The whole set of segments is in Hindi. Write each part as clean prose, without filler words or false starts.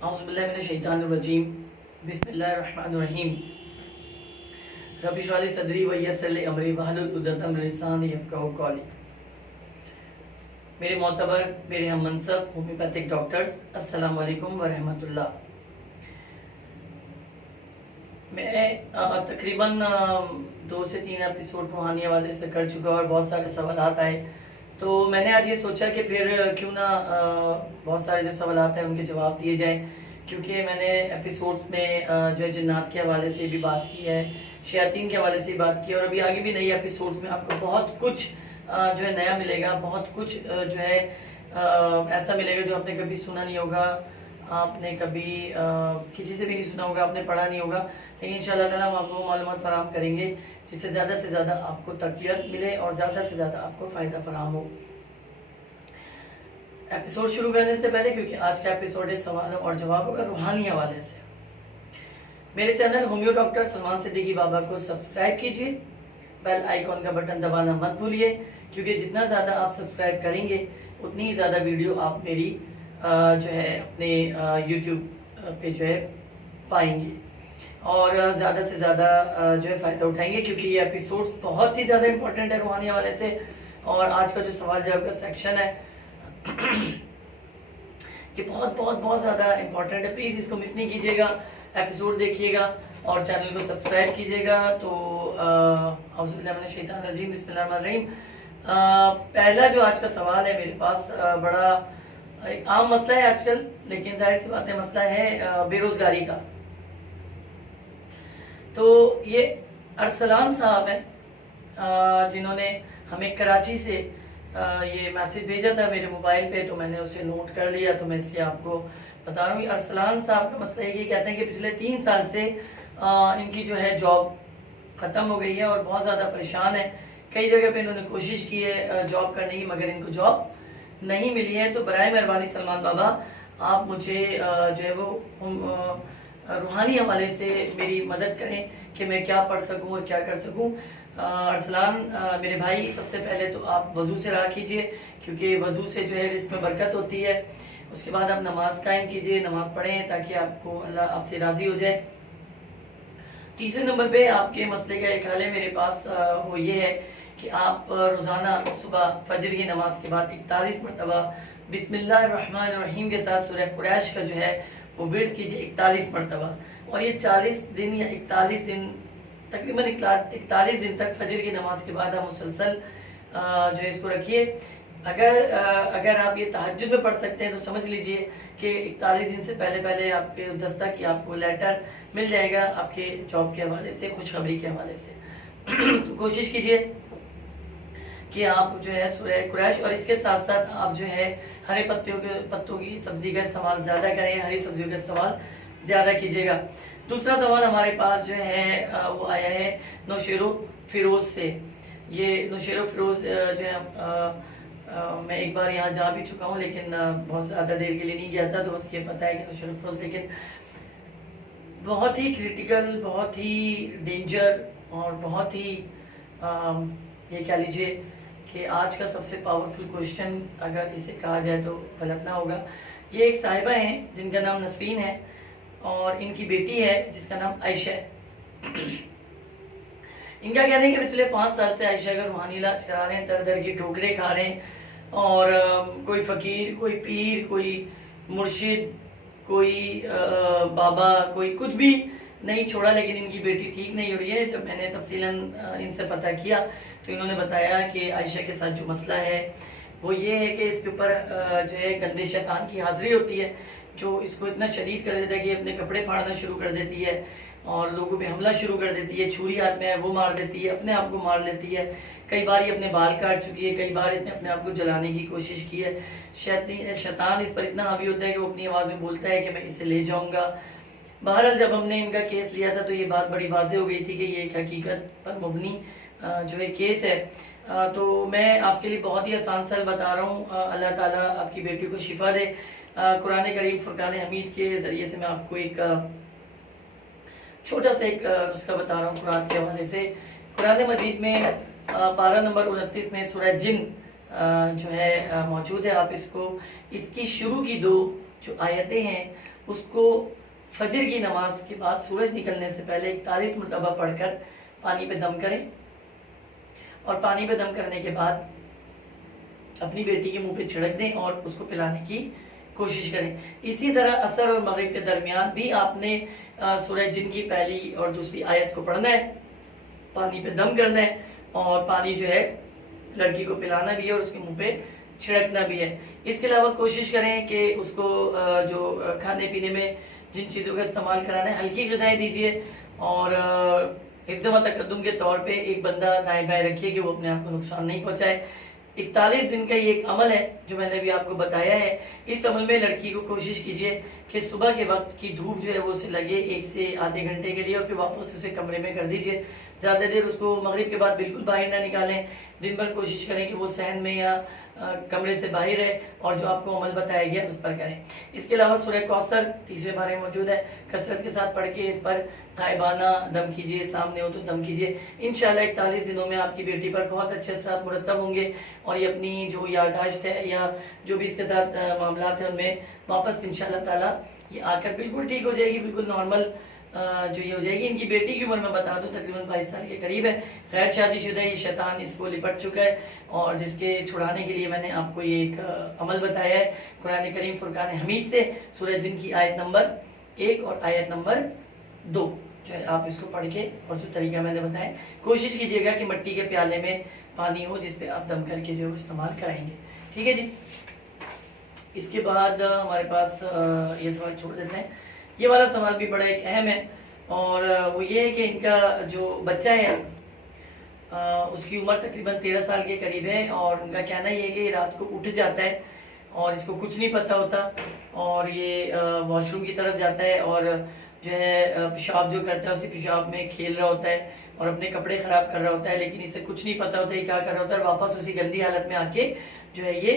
औज़ुबिल्लाहिमिनश्शैतानिर्रजीम बिस्मिल्लाहिर्रहमानिर्रहीम रब्बि इश्रह ली सदरी व यस्सिर ली अमरी वहलुल उक़दतम मिन लिसानी यफ़क़हू क़ौली। मेरे मोतबर, मेरे हम मनसब होम्योपैथिक डॉक्टर्स, अस्सलाम वालेकुम व रहमतुल्लाह। मैं तकरीबन 2 से 3 एपिसोड रूहानी हवाले से कर चुका और बहुत सारे सवालात आए, तो मैंने आज ये सोचा कि फिर क्यों ना बहुत सारे जो सवालात हैं उनके जवाब दिए जाएं, क्योंकि मैंने एपिसोड्स में जो है जिन्नात के हवाले से भी बात की है, शयातीन के हवाले से भी बात की है और अभी आगे भी नई एपिसोड्स में आपको बहुत कुछ जो है नया मिलेगा, बहुत कुछ जो है ऐसा मिलेगा जो आपने कभी सुना नहीं होगा, आपने कभी किसी से भी नहीं सुना होगा, आपने पढ़ा नहीं होगा, लेकिन इंशाअल्लाह ताला हम आपको मालूमात फराहम करेंगे जिससे ज़्यादा से ज़्यादा आपको तक़वियत मिले और ज़्यादा से ज़्यादा आपको फ़ायदा फराहम हो। एपिसोड शुरू करने से पहले, क्योंकि आज का एपिसोड है सवालों और जवाबों का रूहानी हवाले से, मेरे channel homeo doctor Salman Siddiqui Baba को सब्सक्राइब कीजिए, बेल आइकॉन का बटन दबाना मत भूलिए, क्योंकि जितना ज़्यादा आप सब्सक्राइब करेंगे उतनी ही ज़्यादा वीडियो आप मेरी जो है अपने यूट्यूब पे जो है पाएंगे और ज़्यादा से ज़्यादा जो है फ़ायदा उठाएंगे, क्योंकि ये एपिसोड्स बहुत ही ज़्यादा इंपॉर्टेंट है रूहानी हवाले से। और आज का जो सवाल जवाब का सेक्शन है ये बहुत बहुत बहुत ज़्यादा इंपॉर्टेंट है, प्लीज़ इसको मिस नहीं कीजिएगा, एपिसोड देखिएगा और चैनल को सब्सक्राइब कीजिएगा। तो औज़ुबिल्लाहिमिनश्शैतानिर्रजीम बिस्मिल्लाहिर्रहमानिर्रहीम। पहला जो आज का सवाल है मेरे पास, बड़ा एक आम मसला है आजकल, लेकिन जाहिर सी बात है मसला है बेरोज़गारी का। तो ये अरसलान साहब हैं जिन्होंने हमें कराची से ये मैसेज भेजा था मेरे मोबाइल पे, तो मैंने उसे नोट कर लिया, तो मैं इसलिए आपको बता रहा हूँ। अरसलान साहब का मसला ये कहते हैं कि पिछले 3 साल से इनकी जो है जॉब ख़त्म हो गई है और बहुत ज़्यादा परेशान है। कई जगह पे इन्होंने कोशिश की है जॉब करने की, मगर इनको जॉब नहीं मिली है। तो बराए मेहरबानी सलमान बाबा आप मुझे जो है वो रूहानी हवाले से मेरी मदद करें कि मैं क्या पढ़ सकूं और क्या कर सकूं। अरसलान मेरे भाई, सबसे पहले तो आप वज़ू से रहा कीजिए, क्योंकि वज़ू से जो है रिज़्क़ में बरकत होती है। उसके बाद आप नमाज कायम कीजिए, नमाज पढ़ें ताकि आपको अल्लाह आपसे राज़ी हो जाए। तीसरे नंबर पे आपके मसले का एक हल है मेरे पास, वो ये है कि आप रोज़ाना सुबह फजर की नमाज के बाद 41 मरतबा बिस्मिल्लाहिर्रहमानिर्रहीम के साथ सूरह कुरैश का जो है वो विर्द कीजिए 41 मरतबा, और ये 40 दिन या 41 दिन, तकरीबन 41 दिन तक फजर की नमाज के बाद आप मुसलसल जो है इसको रखिए। अगर आप ये तहज्जुद में पढ़ सकते हैं तो समझ लीजिए कि 41 दिन से पहले पहले आपके दस्तक की आपको लेटर मिल जाएगा आपके जॉब के हवाले से, खुशखबरी के हवाले से। तो कोशिश कीजिए कि आप जो है सूरह कुरैश और इसके साथ साथ आप जो है हरे पत्तों की सब्ज़ी का इस्तेमाल ज़्यादा करें, हरी सब्जियों का इस्तेमाल ज़्यादा कीजिएगा। दूसरा सवाल हमारे पास जो है वो आया है नौशेरो फिरोज़ से। ये नौशेरो फिरोज़ जो है मैं एक बार यहाँ जा भी चुका हूँ, लेकिन बहुत ज़्यादा देर के लिए नहीं गया था, तो बस ये पता है कि नौशेरो फिरोज़, लेकिन बहुत ही क्रिटिकल, बहुत ही डेंजर और बहुत ही ये कह लीजिए कि आज का सबसे पावरफुल क्वेश्चन अगर इसे कहा जाए तो गलत ना होगा। ये एक साहिबा हैं जिनका नाम नसरीन है और इनकी बेटी है जिसका नाम आयशा है। इनका कहना है कि पिछले 5 साल से आयशा का रूहानी इलाज करा रहे हैं, तरह तरह की ठोकरें खा रहे हैं और कोई फ़कीर, कोई पीर, कोई मुर्शिद, कोई बाबा, कोई कुछ भी नहीं छोड़ा, लेकिन इनकी बेटी ठीक नहीं हो रही है। जब मैंने तफसीलन इनसे पता किया तो इन्होंने बताया कि आयशा के साथ जो मसला है वो ये है कि इसके ऊपर जो है गंदे शैतान की हाज़िरी होती है, जो इसको इतना शदीद कर देता है कि अपने कपड़े फाड़ना शुरू कर देती है और लोगों पे हमला शुरू कर देती है। छुरी हाथ में है वो मार देती है, अपने आप को मार लेती है। कई बार ये अपने बाल काट चुकी है, कई बार इसने अपने आप को जलाने की कोशिश की है। शैतान इस पर इतना हावी होता है कि वो अपनी आवाज़ में बोलता है कि मैं इसे ले जाऊँगा। बहरहाल जब हमने इनका केस लिया था तो ये बात बड़ी वाज़ेह हो गई थी कि ये एक हकीकत पर मबनी जो है केस है। तो मैं आपके लिए बहुत ही आसान सा बता रहा हूँ, अल्लाह ताला आपकी बेटी को शिफा दे। कुरान करीम फुरकान हमीद के ज़रिए से मैं आपको एक छोटा सा एक नुस्खा बता रहा हूँ कुरान के हवाले से। कुरान मजीद में पारा नंबर 29 में सूरह जिन जो है मौजूद है। आप इसको, इसकी शुरू की 2 जो आयतें हैं उसको फजर की नमाज के बाद सूरज निकलने से पहले 41 मरतबा पढ़कर पानी पे दम करें और पानी पे दम करने के बाद अपनी बेटी के मुंह पे छिड़क दें और उसको पिलाने की कोशिश करें। इसी तरह असर और मगरिब के दरमियान भी आपने सूरह जिन की पहली और दूसरी आयत को पढ़ना है, पानी पे दम करना है और पानी जो है लड़की को पिलाना भी है और उसके मुंह पे छिड़कना भी है। इसके अलावा कोशिश करें कि उसको जो खाने पीने में जिन चीज़ों का इस्तेमाल कराना है हल्की ग़िज़ाएँ दीजिए और हिफ्ज़ व तक़द्दुम के तौर पे एक बंदा दाएं बाएं रखिए कि वो अपने आप को नुकसान नहीं पहुंचाए। 41 दिन का ये एक अमल है जो मैंने अभी आपको बताया है। इस अमल में लड़की को कोशिश कीजिए कि सुबह के वक्त की धूप जो है वो उसे लगे 1 से आधे घंटे के लिए और फिर वापस उसे कमरे में कर दीजिए। ज़्यादा देर उसको मगरिब के बाद बिल्कुल बाहर ना निकालें। दिन भर कोशिश करें कि वो सहन में या कमरे से बाहर रहे और जो आपको अमल बताया गया उस पर करें। इसके अलावा सूरह कौसर तीसरे पारे में मौजूद है, कसरत के साथ पढ़ के इस पर गायबाना दम कीजिए, सामने हो तो दम कीजिए। इंशाल्लाह 41 दिनों में आपकी बेटी पर बहुत अच्छे असरात मुरतब होंगे और ये अपनी जो याददाश्त है या जो भी इसके साथ मामला है उनमें वापस इंशाल्लाह ताला ये आकर बिल्कुल ठीक हो जाएगी, बिल्कुल नॉर्मल जो ये हो जाएगी। इनकी बेटी की उम्र मैं बता दूं तकरीबन 22 साल के करीब है, गैर शादीशुदा। ये शैतान इसको लिपट चुका है और जिसके छुड़ाने के लिए मैंने आपको ये एक अमल बताया है कुरान करीम फुरकान हमीद से सूरह जिन की आयत नंबर 1 और आयत नंबर 2 जो है आप इसको पढ़ के और जो तरीका मैंने बताया कोशिश कीजिएगा कि मिट्टी के प्याले में पानी हो जिस पे आप दम करके जो है इस्तेमाल कराएंगे। ठीक है जी। इसके बाद हमारे पास ये सवाल छोड़ देते हैं। ये वाला सवाल भी बड़ा एक अहम है और वो ये है कि इनका जो बच्चा है उसकी उम्र तकरीबन 13 साल के करीब है और उनका कहना ये है कि रात को उठ जाता है और इसको कुछ नहीं पता होता और ये वॉशरूम की तरफ जाता है और जो है पेशाब जो करता है उसी पेशाब में खेल रहा होता है और अपने कपड़े ख़राब कर रहा होता है, लेकिन इसे कुछ नहीं पता होता है क्या कर रहा होता है। वापस उसी गंदी हालत में आके जो है ये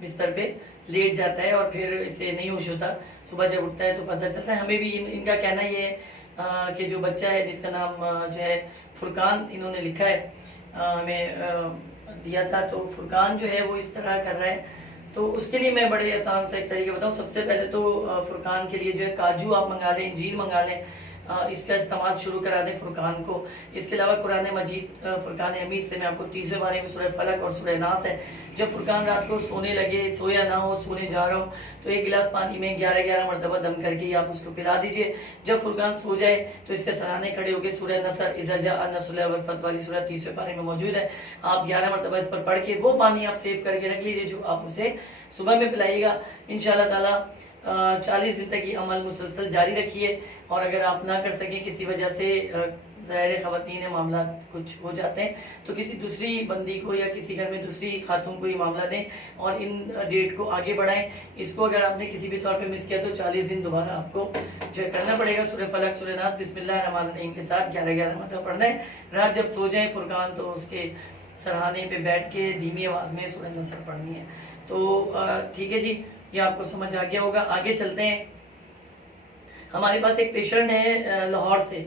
बिस्तर पे लेट जाता है और फिर इसे नहीं होश होता। सुबह जब उठता है तो पता चलता है। हमें भी इनका कहना ये है कि जो बच्चा है जिसका नाम जो है फुरकान इन्होंने लिखा है हमें दिया था, तो फुरकान जो है वो इस तरह कर रहा है। तो उसके लिए मैं बड़े आसान सा एक तरीका बताऊँ। सबसे पहले तो फुरकान के लिए जो है काजू आप मंगा लें, इंजीर मंगा लें, इसका इस्तेमाल शुरू करा दें फुरकान को। इसके अलावा कुरान मजीद फुरकान हमीद से मैं आपको तीसरे बारे में सूरह फलक और सूरह नास है। जब फुरकान रात को सोने लगे, सोया ना हो, सोने जा रहा हो, तो 1 गिलास पानी में 11-11 मरतबा दम करके आप उसको पिला दीजिए। जब फुरकान सो जाए तो इसके सराहने खड़े होकर सूरह नसर इज़ा अन-नस्र वल फतह वाली सूरह तीसरे पारे में मौजूद है, आप 11 मरतबा इस पर पढ़ के वो पानी आप सेव करके रख लीजिए जो आप उसे सुबह में पिलाइएगा। इंशाल्लाह ताला 40 दिन तक ये अमल मुसलसल जारी रखिए और अगर आप ना कर सकें किसी वजह से ज़ाहिर ख़वातीन मामला कुछ हो जाते हैं तो किसी दूसरी बंदी को या किसी घर में दूसरी खातून को ये मामला दें और इन डेट को आगे बढ़ाएं। इसको अगर आपने किसी भी तौर पे मिस किया तो 40 दिन दोबारा आपको जो है करना पड़ेगा। सूरह फलक सूरह नास बिस्मिल्लाहिर्रहमानिर्रहीम के साथ 11-11 मतलब पढ़ना है। रात जब सो जाए फुरकान तो उसके सराहने पे बैठ के धीमी आवाज़ में सूरह नसर पढ़नी है। तो ठीक है जी, ये आपको समझ आ गया होगा। आगे चलते हैं। हमारे पास एक पेशेंट है लाहौर से,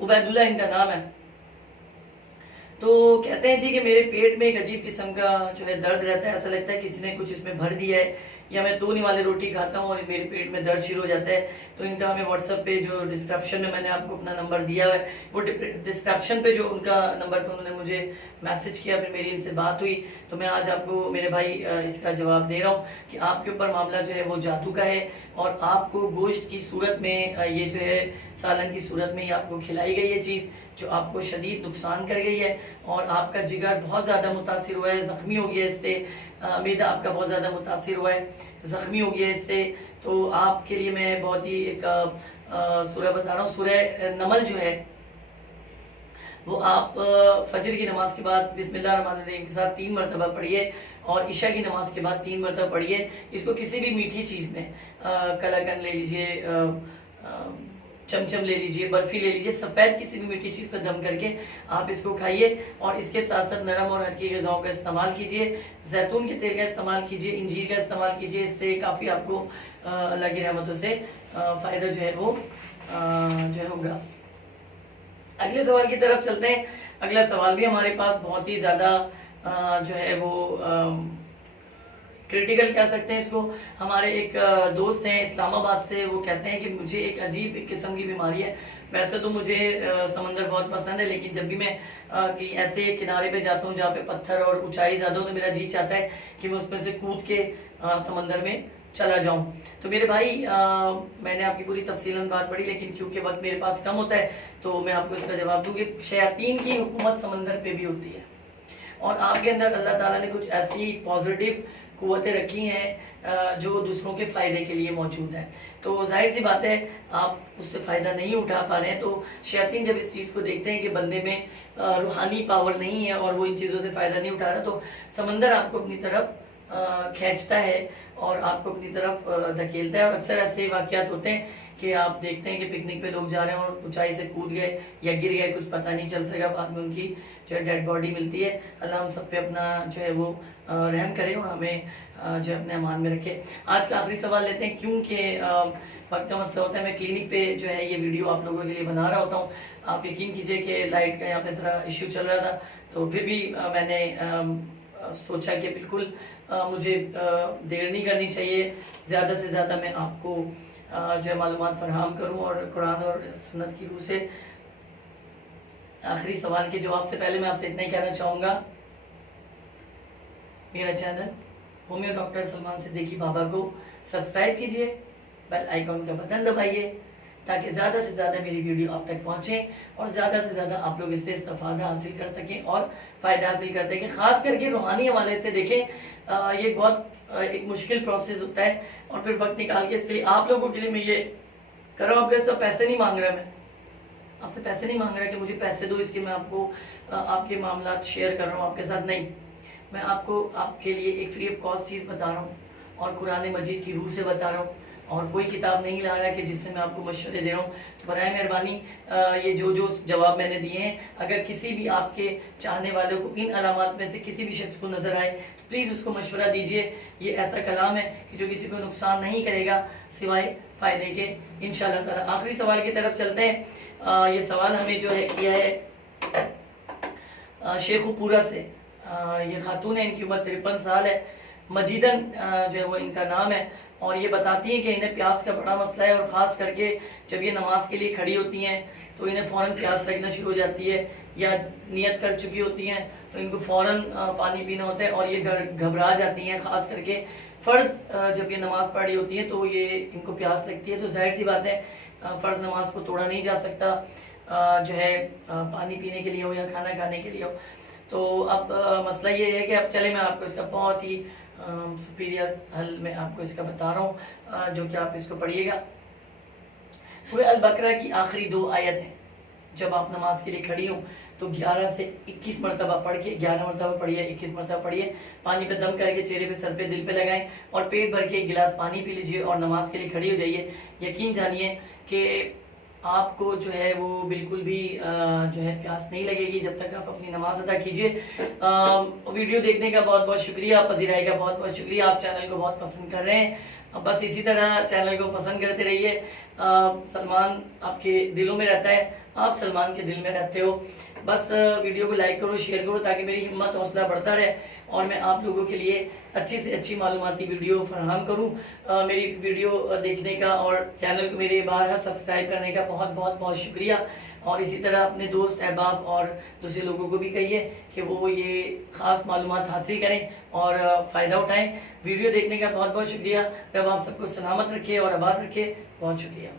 उबैदुल्ला इनका नाम है। तो कहते हैं जी कि मेरे पेट में एक अजीब किस्म का जो है दर्द रहता है, ऐसा लगता है किसी ने कुछ इसमें भर दिया है या मैं तोनी वाली रोटी खाता हूँ और मेरे पेट में दर्द शुरू हो जाता है। तो इनका हमें व्हाट्सएप पे जो डिस्क्रिप्शन में मैंने आपको अपना नंबर दिया है, वो डिस्क्रिप्शन पे जो उनका नंबर पर उन्होंने मुझे मैसेज किया, फिर मेरी इनसे बात हुई तो मैं आज आपको मेरे भाई इसका जवाब दे रहा हूँ कि आपके ऊपर मामला जो है वो जादू का है और आपको गोश्त की सूरत में ये जो है सालन की सूरत में ये आपको खिलाई गई है चीज़ जो आपको शदीद नुकसान कर गई है और आपका जिगर बहुत ज़्यादा मुतासिर हुआ है, ज़ख्मी हो गया इससे, मैदा आपका बहुत ज़्यादा मुतासिर हुआ है, ज़ख्मी हो गया इससे। तो आपके लिए मैं बहुत ही एक सूरह बता रहा हूँ। सूरह नमल जो है वो आप फजर की नमाज के बाद बिस्मिल्लाहिर्रहमानिर्रहीम के साथ 3 मरतबा पढ़िए और इशा की नमाज के बाद 3 मरतबा पढ़िए। इसको किसी भी मीठी चीज़ में कलाकंद ले लीजिए, चमचम ले लीजिए, बर्फ़ी ले लीजिए, सफ़ेद किसी भी मीठी चीज़ पर दम करके आप इसको खाइए और इसके साथ साथ नरम और हल्की ग़िज़ाओं का इस्तेमाल कीजिए। जैतून के तेल का इस्तेमाल कीजिए, इंजीर का इस्तेमाल कीजिए। इससे काफ़ी आपको अल्लाह की रहमतों से फ़ायदा जो है वो जो है होगा। अगले सवाल की तरफ चलते हैं। अगला सवाल भी हमारे पास बहुत ही ज़्यादा जो है वो क्रिटिकल कह सकते हैं इसको। हमारे एक दोस्त हैं इस्लामाबाद से, वो कहते हैं कि मुझे एक अजीब एक किस्म की बीमारी है। वैसे तो मुझे समंदर बहुत पसंद है, लेकिन जब भी मैं कि ऐसे किनारे पे जाता हूँ जहाँ पे पत्थर और ऊंचाई ज़्यादा हो, तो मेरा जी चाहता है कि मैं उसमें से कूद के समंदर में चला जाऊं। तो मेरे भाई मैंने आपकी पूरी तफसीलन बात पढ़ी, लेकिन क्योंकि वक्त मेरे पास कम होता है तो मैं आपको इसका जवाब दूँ कि शयातीन की हुकूमत समंदर पे भी होती है, और आपके अंदर अल्लाह ताला ने कुछ ऐसी पॉजिटिव कुव्वतें रखी हैं जो दूसरों के फ़ायदे के लिए मौजूद है। तो जाहिर सी बात है आप उससे फ़ायदा नहीं उठा पा रहे हैं। तो शयातीन जब इस चीज़ को देखते हैं कि बंदे में रूहानी पावर नहीं है और वो इन चीज़ों से फ़ायदा नहीं उठा रहा, तो समंदर आपको अपनी तरफ खींचता है और आपको अपनी तरफ धकेलता है। और अक्सर ऐसे वाक़यात होते हैं कि आप देखते हैं कि पिकनिक पे लोग जा रहे हैं और ऊंचाई से कूद गए या गिर गए, कुछ पता नहीं चल सका, बाद में उनकी जो है डेड बॉडी मिलती है। अल्लाह हम सब पे अपना जो है वो रहम करे और हमें जो है अपने अमान में रखे। आज का आखिरी सवाल लेते हैं, क्योंकि वक्त का मसला होता है। मैं क्लिनिक पे जो है ये वीडियो आप लोगों के लिए बना रहा होता हूँ। आप यकीन कीजिए कि लाइट का यहाँ पे ज़रा इश्यू चल रहा था, तो फिर भी मैंने सोचा कि बिल्कुल मुझे देर नहीं करनी चाहिए, ज़्यादा से ज़्यादा मैं आपको जो है मालूमात फराहम करूँ और कुरान और सुन्नत की रूह से। आखिरी सवाल के जवाब से पहले मैं आपसे इतना ही कहना चाहूँगा, मेरा channel homeo doctor Salman Siddiqui Baba को सब्सक्राइब कीजिए, बेल आइकॉन का बटन दबाइए ताकि ज़्यादा से ज़्यादा मेरी वीडियो आप तक पहुँचे और ज़्यादा से ज़्यादा आप लोग इससे इस्तेफादा हासिल कर सकें और फ़ायदा हासिल करते हैं। ख़ास करके रूहानी हवाले से देखें, ये बहुत एक मुश्किल प्रोसेस होता है, और फिर वक्त निकाल के इसके लिए आप लोगों के लिए मैं ये कर रहा हूँ। आपके सब पैसे नहीं मांग रहा, मैं आपसे पैसे नहीं मांग रहा कि मुझे पैसे दो इसके मैं आपको आपके मामला शेयर कर रहा हूँ आपके साथ, नहीं। मैं आपको आपके लिए एक फ्री ऑफ कॉस्ट चीज़ बता रहा हूँ और कुरान मजीद की रूह से बता रहा हूँ, और कोई किताब नहीं ला रहा कि जिससे मैं आपको मशवरे दे रहा हूँ। तो बराए मेहरबानी ये जो जवाब मैंने दिए हैं, अगर किसी भी आपके चाहने वालों को इन अलामात में से किसी भी शख्स को नज़र आए तो प्लीज़ उसको मशवरा दीजिए। ये ऐसा कलाम है कि जो किसी को नुकसान नहीं करेगा सिवाय फ़ायदे के, इंशाअल्लाह ताला। आखिरी सवाल की तरफ चलते हैं। ये सवाल हमें जो है किया है शेखुपुरा से। ये खातून है, इनकी उम्र 53 साल है, मजीदन जो है वो इनका नाम है, और ये बताती हैं कि इन्हें प्यास का बड़ा मसला है, और ख़ास करके जब ये नमाज के लिए खड़ी होती हैं तो इन्हें फ़ौरन प्यास लगना शुरू हो जाती है, या नियत कर चुकी होती हैं तो इनको फ़ौरन पानी पीना होता है और ये घबरा जाती हैं। ख़ास करके फ़र्ज़ जब ये नमाज़ पढ़ रही होती है तो ये इनको प्यास लगती है। तो जाहिर सी बात है फ़र्ज़ नमाज को तोड़ा नहीं जा सकता, जो है पानी पीने के लिए हो या खाना खाने के लिए हो। तो अब मसला ये है कि अब चले मैं आपको इसका बहुत ही सुपीरियर हल मैं आपको इसका बता रहा हूँ, जो कि आप इसको पढ़िएगा। सूरह अल बकरा की आखिरी 2 आयत है, जब आप नमाज के लिए खड़ी हो तो 11 से 21 मरतबा पढ़ के, 11 मरतबा पढ़िए, 21 मरतबा पढ़िए, पानी पे दम करके चेहरे पे, सर पे, दिल पे लगाएं और पेट भर के 1 गिलास पानी पी लीजिए और नमाज के लिए खड़ी हो जाइए। यकीन जानिए कि आपको जो है वो बिल्कुल भी जो है प्यास नहीं लगेगी जब तक आप अपनी नमाज अदा कीजिए। वीडियो देखने का बहुत बहुत शुक्रिया, पजीराई का बहुत बहुत शुक्रिया। आप चैनल को बहुत पसंद कर रहे हैं, बस इसी तरह चैनल को पसंद करते रहिए। सलमान आपके दिलों में रहता है, आप सलमान के दिल में रहते हो। बस वीडियो को लाइक करो, शेयर करो ताकि मेरी हिम्मत हौसला बढ़ता रहे और मैं आप लोगों के लिए अच्छी से अच्छी मालूमाती वीडियो फराहम करूं। मेरी वीडियो देखने का और चैनल को मेरे बारहा सब्सक्राइब करने का बहुत बहुत बहुत शुक्रिया। और इसी तरह अपने दोस्त, अहबाब और दूसरे लोगों को भी कहिए कि वो ये ख़ास मालूमात हासिल करें और फ़ायदा उठाएं। वीडियो देखने का बहुत बहुत शुक्रिया। रब आप सबको सलामत रखे और आबाद रखे। बहुत शुक्रिया।